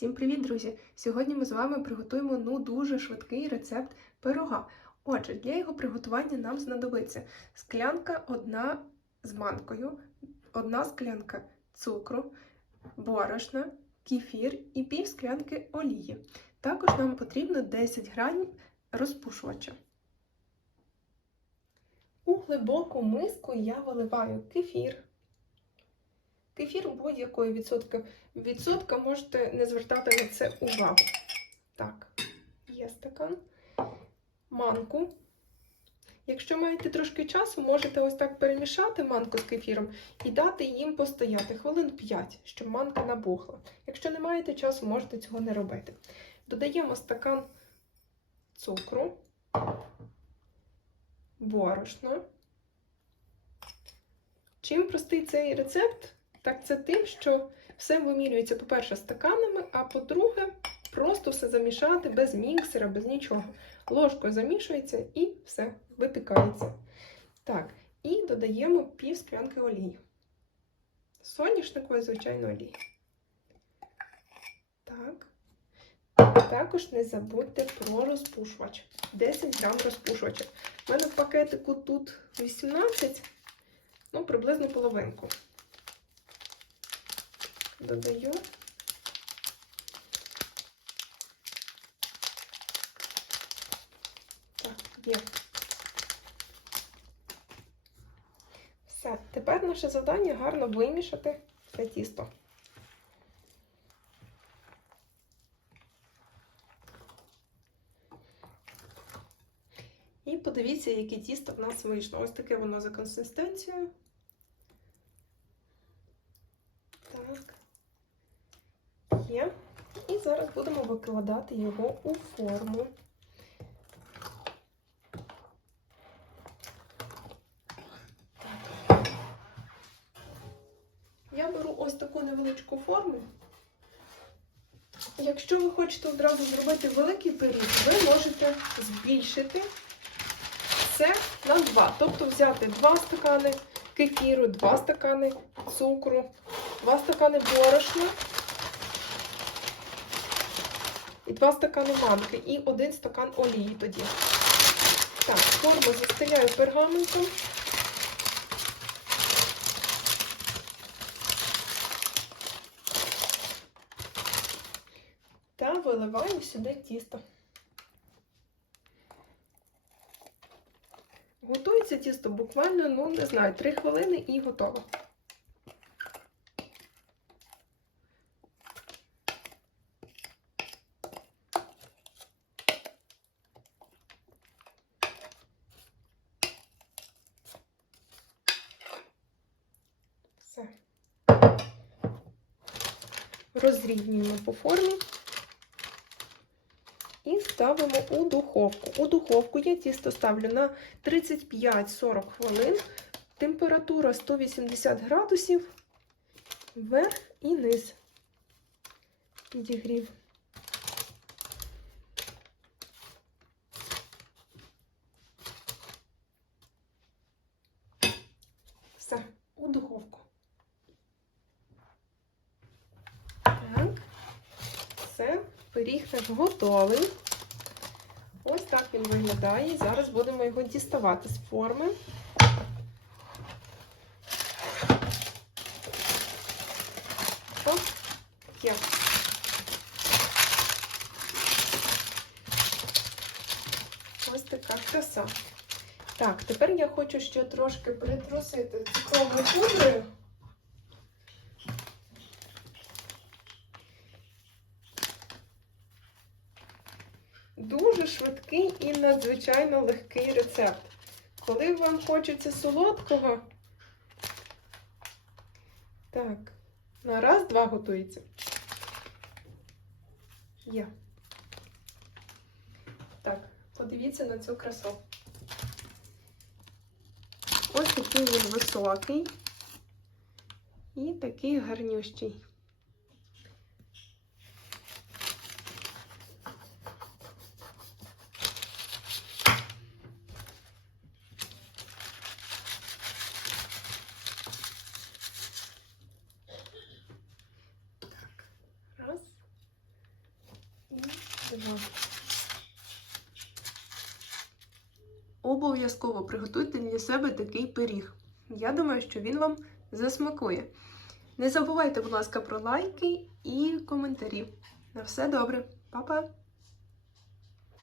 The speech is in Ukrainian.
Всім привіт, друзі! Сьогодні ми з вами приготуємо ну дуже швидкий рецепт пирога. Отже, для його приготування нам знадобиться склянка одна з манкою, одна склянка цукру, борошна, кефір і пів склянки олії. Також нам потрібно 10 грамів розпушувача. У глибоку миску я виливаю кефір. Кефір будь-якої відсотка. Відсотка можете не звертати на це увагу. Так, є стакан. Манку. Якщо маєте трошки часу, можете ось так перемішати манку з кефіром і дати їм постояти хвилин 5, щоб манка набухла. Якщо не маєте часу, можете цього не робити. Додаємо стакан цукру, борошно. Чим простий цей рецепт? Так це тим, що все вимірюється, по-перше, стаканами, а по-друге, просто все замішати без міксера, без нічого. Ложкою замішується і все випікається. Так, і додаємо пів склянки олії. Соняшникової, звичайно, олії. Так. Також не забудьте про розпушувач. 10 грам розпушувача. У мене в пакетику тут 18, ну, приблизно половинку додаю. Так, є. Все, тепер наше завдання гарно вимішати це тісто. І подивіться, яке тісто в нас вийшло. Ось таке воно за консистенцією. Так є. І зараз будемо викладати його у форму. Я беру ось таку невеличку форму. Якщо ви хочете одразу зробити великий пиріг, ви можете збільшити це на 2. Тобто взяти 2 стакани кефіру, 2 стакани цукру, 2 стакани борошна і 2 стакани манки, і 1 стакан олії тоді. Так, форму застеляю пергаментом. Та виливаю сюди тісто. Готується тісто буквально, ну, не знаю, 3 хвилини і готово. Все. Розрівнюємо по формі і ставимо у духовку. У духовку я тісто ставлю на 35-40 хвилин. Температура 180 градусів, вверх і низ. Підігрів. Все, у духовку. Так, все, пиріг наш готовий. Ось так він виглядає. Зараз будемо його діставати з форми. Оп, є. Ось така краса. Так, тепер я хочу ще трошки притрусити цукровою пудрою. Дуже швидкий і надзвичайно легкий рецепт. Коли вам хочеться солодкого, так, на раз-два готується. Є. Так, подивіться на цю красу. Ось такий він високий і такий гарнющий. Раз. Два. Обов'язково приготуйте для себе такий пиріг. Я думаю, що він вам засмакує. Не забувайте, будь ласка, про лайки і коментарі. На все добре, Па-па!